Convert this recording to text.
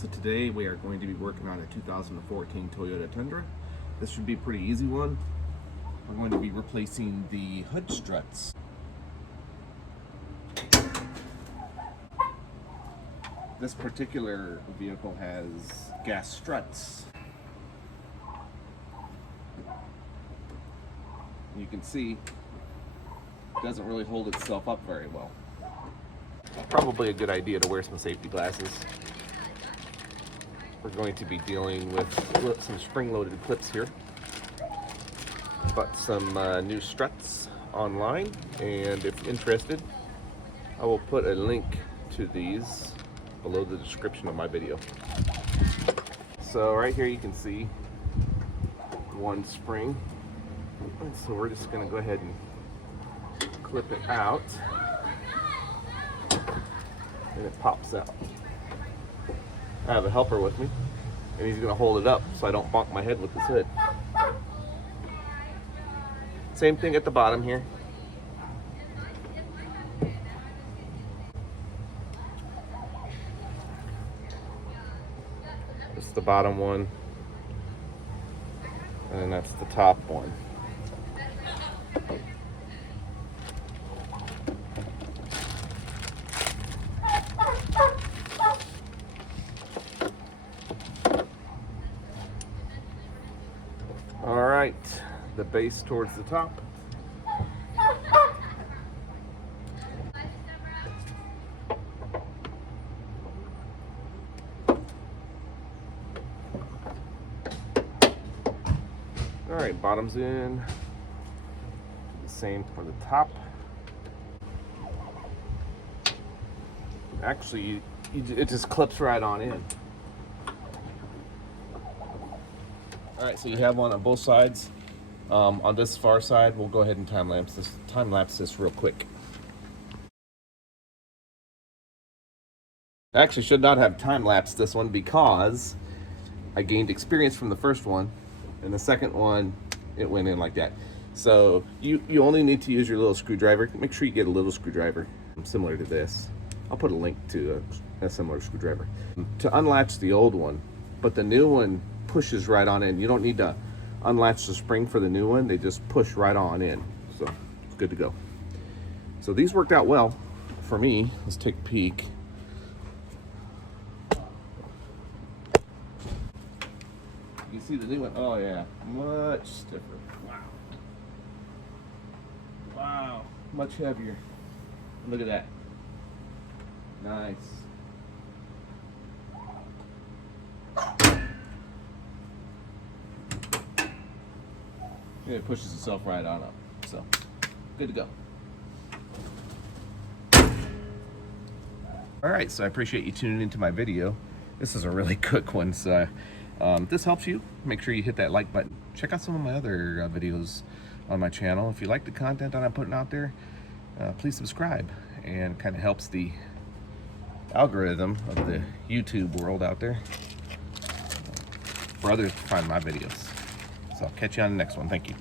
So today we are going to be working on a 2014 Toyota Tundra. This should be a pretty easy one. We're going to be replacing the hood struts. This particular vehicle has gas struts. You can see it doesn't really hold itself up very well. Probably a good idea to wear some safety glasses. We're going to be dealing with some spring-loaded clips here. Bought some new struts online, and if interested, I will put a link to these below the description of my video. So right here you can see one spring. And so we're just going to go ahead and clip it out, and it pops out. I have a helper with me, and he's going to hold it up so I don't bonk my head with his hood. Same thing at the bottom here. This is the bottom one, and then that's the top one. All right, the base towards the top. All right, bottom's in. The same for the top. Actually, it just clips right on in. All right, so you have one on both sides. On this far side, we'll go ahead and time lapse this real quick. I actually should not have time lapsed this one because I gained experience from the first one, and the second one, it went in like that. So you only need to use your little screwdriver. Make sure you get a little screwdriver similar to this. I'll put a link to a similar screwdriver. To unlatch the old one, but the new one pushes right on in. You don't need to unlatch the spring for the new one. They just push right on in. So it's good to go. So these worked out well for me. Let's take a peek. You see the new one? Oh yeah, much stiffer. Wow. Wow, much heavier. Look at that. Nice. It pushes itself right on up. So, good to go. All right, so I appreciate you tuning into my video. This is a really quick one, so this helps you. Make sure you hit that like button. Check out some of my other videos on my channel. If you like the content that I'm putting out there, please subscribe, and kind of helps the algorithm of the YouTube world out there for others to find my videos. So I'll catch you on the next one. Thank you.